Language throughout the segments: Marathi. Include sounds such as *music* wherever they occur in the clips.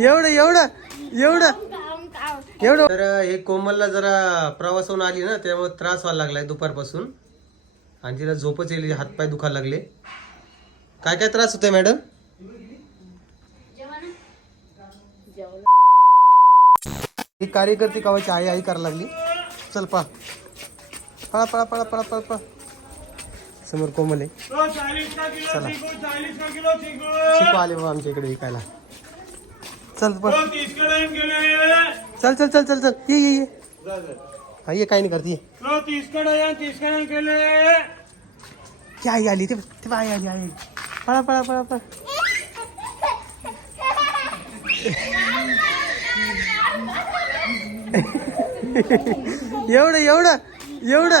एवढं एवढं एवढं. एवढं. तर हे कोमलला जरा प्रवासाहून आली ना त्यामुळे त्रास व्हायला लागलाय दुपारपासून. आणि तिला झोपच येईल हातपाय दुखायला लागले. काय काय त्रास होतोय मॅडम? ही कार्यकर्ती कावाची आई आई करायला लागली. चल पळा. पळा पळा पळा पळा पळा पळा. समोर कोमल आहे. चला. शिकू आले बाबा आमच्या इकडे विकायला. चल पळ चल चल चल चल चल. ये ये ये. हा ये काय नाही करते ये. आई आली? ते ते आई आली आई. पळा पळा पळा पळा. एवढं एवढं एवढं.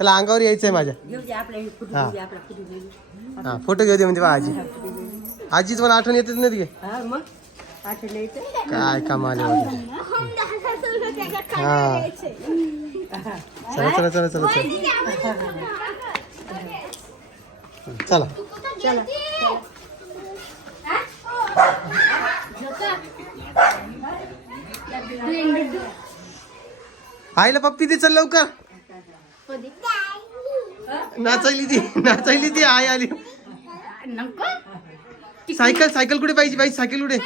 त्याला अंगावर यायचंय माझ्या हा। हा। फ़ोटो घेऊ दे म्हणजे आजी? आजी तुम्हाला आठवण येतच नाही ती काय कमाल आहे. हा। चला चला चला चला। चला। चला। आईला पप्पी दे चल लवकर। नाचायली ती नाचायली ती आई आली. सायकल सायकल कुठे पाहिजे? बाई सायकल कुठे?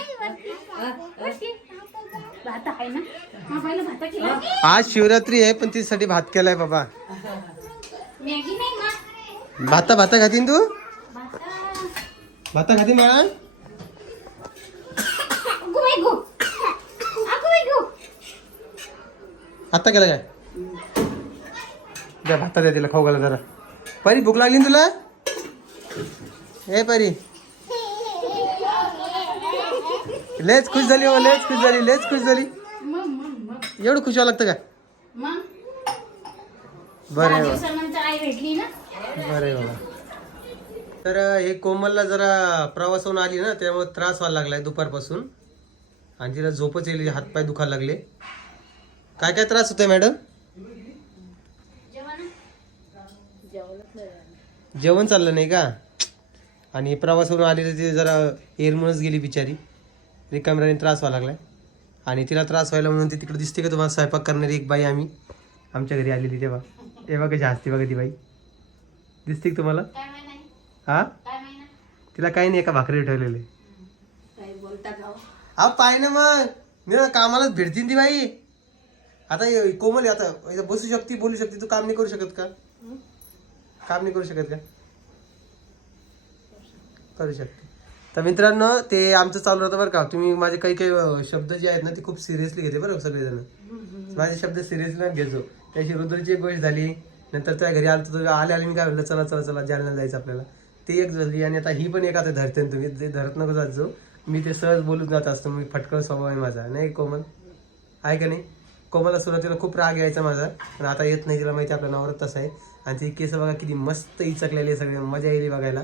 आज शिवरात्री आहे पण तिच्यासाठी भात केलाय बाबा. भाता भाता खातीन तू? भाता खातीन बाळा? आता केला काय? द्या भाता द्या तिला खाऊ घाला जरा. परी भूक लागली ना तुला? हे परी. लेच खुश झाली हो लेच खुश झाली लेच खुश झाली. एवढं खुश व्हावं लागतं का? बरं बरे बाबा. बरं तर हे कोमलला जरा प्रवासाहून आली ना त्यामुळे त्रास व्हायला लागलाय दुपारपासून. आणि तिला झोपच येईल हातपाय दुखायला लागले. काय काय त्रास होते मॅडम? जेवण चाललं नाही का? आणि प्रवासावरून आली तर ती जरा एरमूनच गेली बिचारी. रिकामराने त्रास व्हायला लागलाय. आणि तिला त्रास व्हायला म्हणून ती तिकडे दिसते का तुम्हाला? स्वयंपाक करणारी एक बाई आम्ही. आमच्या घरी आलेली तेव्हा. तेव्हा कशी हसते बघा ती बाई. दिसते का तुम्हाला? हा? तिला काही नाही एका भाकरी ठेवलेले. गाव हा? पाय ना मग. मी कामालाच भेटतील ती बाई. आता हे कोमल आता बसू शकते बोलू शकते. तू काम नाही करू शकत का? काम नाही करू शकत का? करू शकते. तर मित्रांनो ते आमचं चालू राहतं बरं का. तुम्ही माझे काही काही शब्द जे आहेत ना ते खूप सिरियसली घेते बरं सगळेजण. माझे शब्द सिरियसली घेतो त्याची रुद्रची एक गोष्ट झाली. नंतर त्या घरी आलं तर आले आले मी काय म्हणलं चला चला चला जालना जायचं आपल्याला. ती एक झाली आणि आता ही पण एक आता धरते ना तुम्ही. ते धरत नको जात जो मी ते सहज बोलून जात असतो. मी फटकळ स्वभाव आहे माझा. नाही कोमल? आहे का नाही? कोमलला सुरुवातीला खूप राग यायचा माझा पण आता येत नाही तिला माहिती आपल्या नावरच तसं आहे. आणि ती केस बघा किती मस्त इचकलेली आहे सगळे मजा येईल बघायला.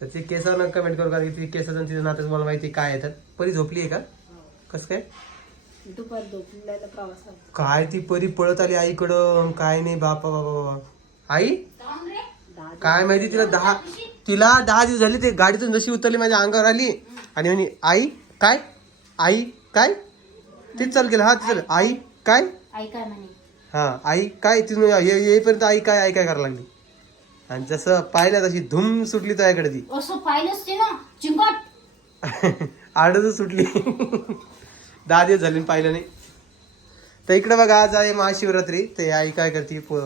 तर ते केसावर कमेंट करू कारण की ती केसाचं तिचं नातं मला माहिती काय येतात परी झोपली आहे का? कसं काय? काय ती परी पळत आली आईकडं? काय नाही बापा बाबा बाबा आई? काय माहिती तिला दहा तिला दहा दिवस झाले ते गाडीतून जशी उतरली माझ्या अंगावर आली. आणि म्हणे आई? काय? आई? काय? तीच चाल केलं हा तिचं आई काय? आई काय म्हणे? हा आई काय? तिथून ये- येईपर्यंत आई काय आई काय करायला लागली? आणि जसं पाहिलं तशी धूम सुटली त्याकडे ती. असं पाहिलंच ते ना. चिंकट *laughs* आडच सुटली. *laughs* दहा दिवस झाले आणि पाहिलं नाही. तर इकडे बघा आज आहे महाशिवरात्री. ते आई काय करते? पो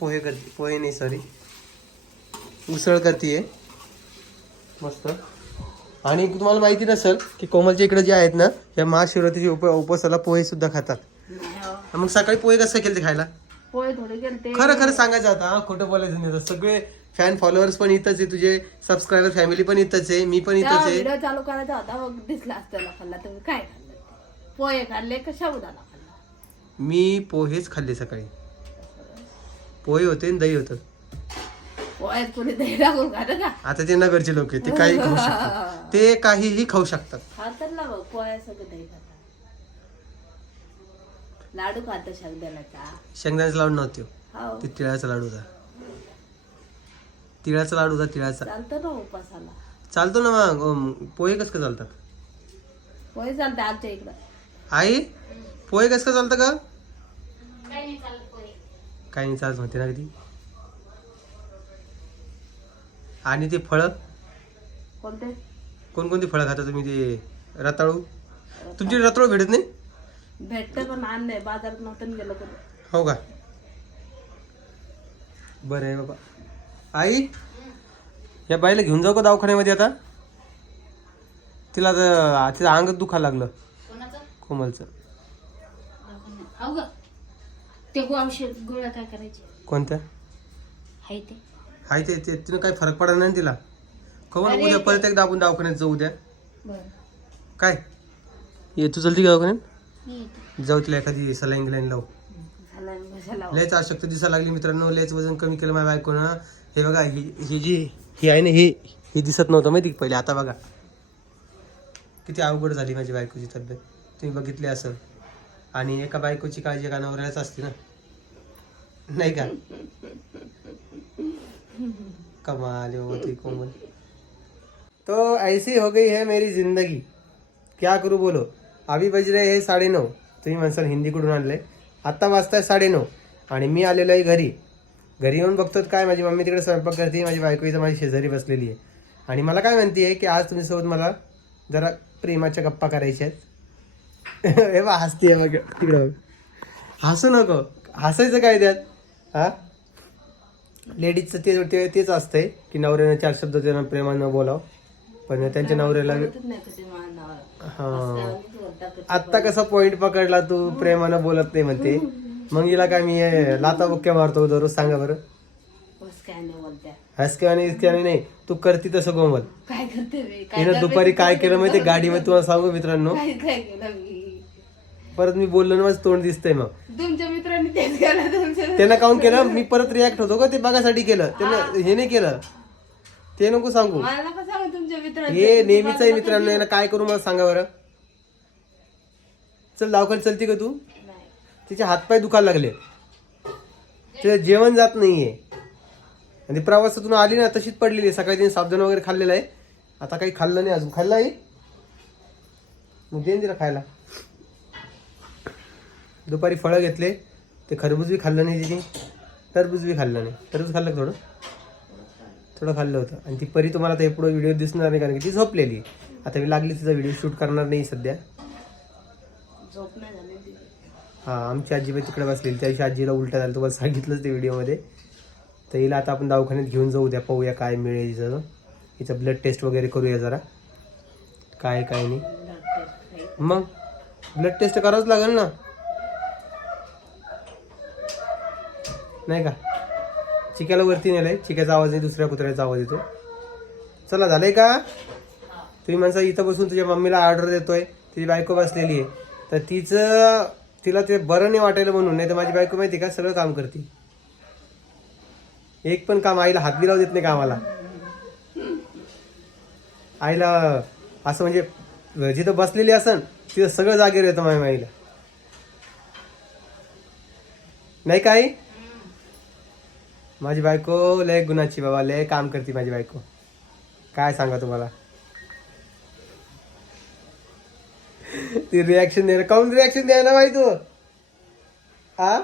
पोहे करते. पोहे नाही सॉरी उसळ करते मस्त. आणि तुम्हाला माहिती नसेल की कोमलच्या इकडे जे आहेत ना या महाशिवरात्रीच्या उप उपवासाला पोहे सुद्धा खातात. मग सकाळी पोहे कसं केले ते खायला थोडे गेलते खरं खरं सांगायचं आता हा खोटं बोलायचं नाही. सगळे फॅन फॉलोअर्स पण इथंच आहे तुझे सबस्क्रायबर फॅमिली पण इथंच आहे मी पण इथंच आहे. चालू करायचा होता मग दिसला असताना खाल्ला. तुम्ही काय खाल्लं? पोहे खाल्ले का शाबुदाना खाल्ला? मी पोहेच खाल्ले सकाळी. पोहे होते आणि दही होतं. पोह्यात कोणी दही टाकून खातं का आता ते नगरचे लोक आहेत ते काही खाऊ *laughs* शकतात. ते काहीही खाऊ शकतात. खातात ना बघ पोह्या सगळं दही खातात लाडू खात शाबुदानाचा शेंगदाण्याचा लाडू नव्हते. हो. ते तिळाचा लाडू होता तिळाचा लाडू होता तिळाचा. चालतं ना उपासाला. चालतो ना मग. अम, पोहे कसं काय चालतात? पोहे चालतं आमच्या इकडं. आई पोहे कसं काय चालतं का काही नाही चालत म्हणते ना कधी आणि ते फळं? कोणते? कोणकोणती फळं खाता तुम्ही ते रताळू? तुमची रताळू भेटत नाही? भेटतं पण आण नाही. बाजारात नव्हतं गेलो हो का? बरं आहे बाबा. आई या बाईला घेऊन जाऊ का दवाखान्यामध्ये आता? तिला आता तिचं अंग दुखायला लागलं. कोणाचं? कोमलचं. हो ग ते गो औषध गोळ्या काय करायचे? कोणत्या? हाय ते. हाय ते ते तिनं काही फरक पडला नाही तिला? अरे उद्या ते- परत एकदा आपण दवाखान्यात जाऊ उद्या. बरं. काय? ये तू चलती का दवाखान्यात? मी येते जाऊ तिला एखादी सलाईन गिलाईन लावू. झाला लयच अशक्त दिसायला लागली मित्रांनो लयच वजन कमी केलं माझ्या बायकोनं. हे बघा ही ही जी ही आहे ना ही ही दिसत नव्हतं माहिती का पहिले? आता बघा. किती अवघड झाली माझी बायकोची तब्येत. तुम्ही बघितली असं. आणि एका बायकोची काळजी एका नवऱ्यालाच असते ना. नाही का? कमाल कोमल। तो ऐसी हो गई है मेरी जिंदगी। क्या करू बोलो? अभी बज रहे हे साडे नऊ तुम्ही म्हणसाल हिंदी कुठून आणले आत्ता वाजताय साडे नऊ आणि मी आलेलो आहे घरी. घरी येऊन बघतो काय? माझी मम्मी तिकडे स्वयंपाक करते माझी बायको इथं माझी शेजारी बसलेली आहे. आणि मला काय म्हणते आहे की आज तुमच्यासोबत मला जरा प्रेमाच्या गप्पा करायच्या आहेत. *laughs* हे बा हसते मग तिकडं हसू नको. हसायचं काय त्यात? हां? लेडीजचं ते ते- तेच असतंय की नवऱ्यानं चार शब्द त्यांना प्रेमानं बोलाव. पण त्यांच्या नवऱ्याला. हा. आत्ता कसा पॉइंट पकडला तू प्रेमानं बोलत नाही म्हणते? मग हिला काय मी लाता बुक्क्या मारतो दररोज सांगा बरं. हसक्याने इतक्याने नाही. तू करती तसं गोमल काय करते? दुपारी काय केलं माहिती गाडीमध्ये तुम्हाला सांगू मित्रांनो. परत मी बोललो ना माझं तोंड दिसतंय मग. तुमच्या मित्रांनी तेच केलं तुमच्या त्यानं काऊन केलं? मी परत रिॲक्ट होतो का ते बघासाठी केलं. त्यानं हे. नाही केलं. ते नको सांगू. मला नका सांगू तुमच्या मित्रांनी हे नेहमीच आहे मित्रांनो यानं काय करू मला सांगा बरं. चल दवाखान्यात चलती का तू. नाही. तिचे हातपाय दुखायला लागले. तिला जेवण जात नाहीये. आणि ती प्रवासातून आली ना तशीच पडलेली आहे. सकाळी तिने साबण वगैरे खाल्लेलं आहे. आता काही खाल्लं नाही अजून. खाल्लं आहे? मग देईन तिला खायला. दुपारी फळं घेतले ते खरबूज बी खाल्लं नाही तिने. टरबूज बी खाल्लं नाही. टरबूज खाल्लं थोडं? थोडं खाल्लं होतं. आणि ती परी तुम्हाला आता पुढे व्हिडिओ दिसणार नाही कारण की ती झोपलेली. आता मी लागली तिचा व्हिडिओ शूट करणार नाही सध्या. तिची. हा आमची आजीबाई तिकडे बसलेली. त्या दिवशी आजीला उलटा झालं. तुम्हाला सांगितलंच ते व्हिडिओमध्ये तर हिला आता आपण दवाखान्यात घेऊन जाऊ द्या पाहूया काय मिळेल हिचं हिचं ब्लड टेस्ट वगैरे करूया जरा. काय काय नाही. मग? ब्लड टेस्ट करावंच लागेल ना. नाही का? चिक्याला वरती नेलं आहे चिक्याचा आवाज नाही दुसऱ्या कुत्र्याचा आवाज येतो चला झालंय का? तुम्ही माणसा इथं बसून तुझ्या मम्मीला ऑर्डर देतोय. तिची बायको बसलेली आहे. तर तिचं तिला ते बरं नाही वाटायला म्हणून. नाही तर माझी बायको माहिती का? सगळं काम करते. एक पण काम आईला हात बी लावू देत नाही कामाला. आईला असं म्हणजे जिथं बसलेली असन तिथं सगळं जागेवर येतं माझ्या आईला नाही काय माझी बायको लय गुणाची बाबा लय काम करते माझी बायको. काय सांगा तुम्हाला? ती रिॲक्शन द्यायला काऊन रिॲक्शन द्यायला माहिती तू? हा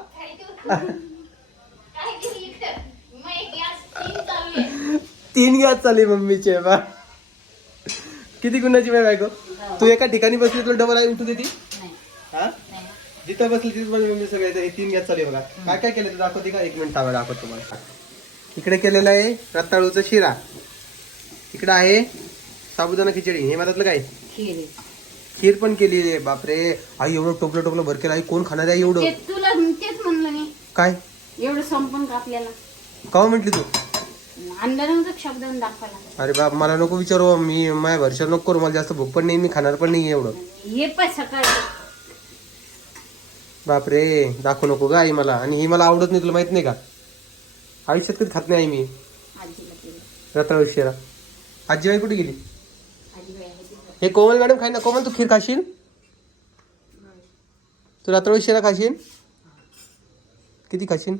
तीन गॅस चालली मम्मीचे बा. किती गुणाची माझी बायको? तू एका ठिकाणी बसली तुला डबल उठू देती? हा जिथं बसली तिथं माझी मम्मी सगळं हे तीन गॅस चालू आहे बघा. काय काय केलं ते दाखवते का? एक मिनिट थांबा दाखवतो तुम्हाला. इकडे केलेलं आहे रताळूचा शिरा. इकडे आहे साबुदाणा खिचडी. हे मधातलं काय? खीर. पण केलेली आहे. बापरे. आई एवढं टोपलं टोपलं भर केलं. आई कोण खाणार आहे एवढं? ते तुला तेच म्हणलं मी. काय? एवढं संपून का आपल्याला? का म्हटली तू? अरे बाप मला नको विचारू. मी माझ्या भरशा नको करू. मला जास्त भूक पण नाही मी खाणार पण नाही एवढं. ये पण सकाळी बापरे दाखवू नको ग आई मला. आणि ही मला आवडत नाही तुला माहीत नाही का? आयुष्यात कधी खात नाही आई मी. आजीला रताळ उशिरा आजीबाई कुठे गेली? हे कोमल मॅडम खाईन ना? कोमल तू खीर खाशील? तू रात्र उशिरा खाशील? किती खाशील?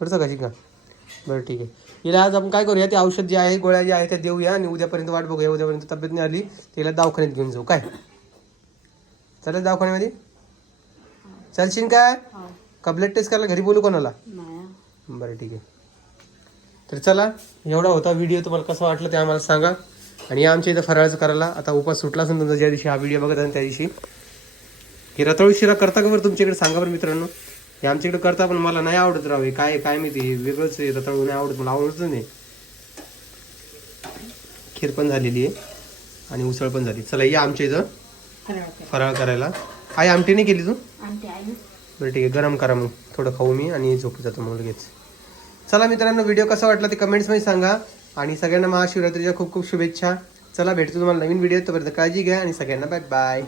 थोडंसं खाशील का? बरं ठीक आहे. हिला आज आपण काय करूया ते औषध जे आहे गोळ्या जे आहे त्या देऊया आणि उद्यापर्यंत वाट बघूया. उद्यापर्यंत तब्येत नाही आली तिला दवाखान्यात घेऊन जाऊ. काय? चालेल दवाखान्यामध्ये? चालशील काय? हो. का ब्लड टेस्ट करायला घरी बोलू कोणाला? बरं ठीक आहे. तर चला एवढा होता व्हिडिओ तुम्हाला कसा वाटलं ते आम्हाला सांगा. आणि या आमच्या इथं फराळाचं करायला आता उपास सुटला असेल तुमचा ज्या दिवशी हा व्हिडिओ बघत असेल त्या दिवशी. हे रताळू शिरा करता का बरं तुमच्याकडे? सांगा बरं मित्रांनो. हे आमच्याकडे करता पण मला नाही आवडत राव हे. काय काय माहिती हे वेगळंच आहे. रताळू नाही आवडत मला आवडतच नाही. खीर पण झालेली आहे. आणि उसळ पण झाली. चला या आमच्या इथं. फराळ कर फराळ करायला. आई आमटी नाही केली तू? बरं ठीक आहे. गरम करा मग. थोडं खाऊ मी आणि झोपू जातो मग लगेच. चला मित्रांनो व्हिडिओ कसा वाटला ते कमेंट्समध्ये सांगा. आणि सगळ्यांना महाशिवरात्रीच्या खूप खूप शुभेच्छा. चला भेटतो तुम्हाला नवीन व्हिडिओ. तोपर्यंत काळजी घ्या आणि सगळ्यांना बाय बाय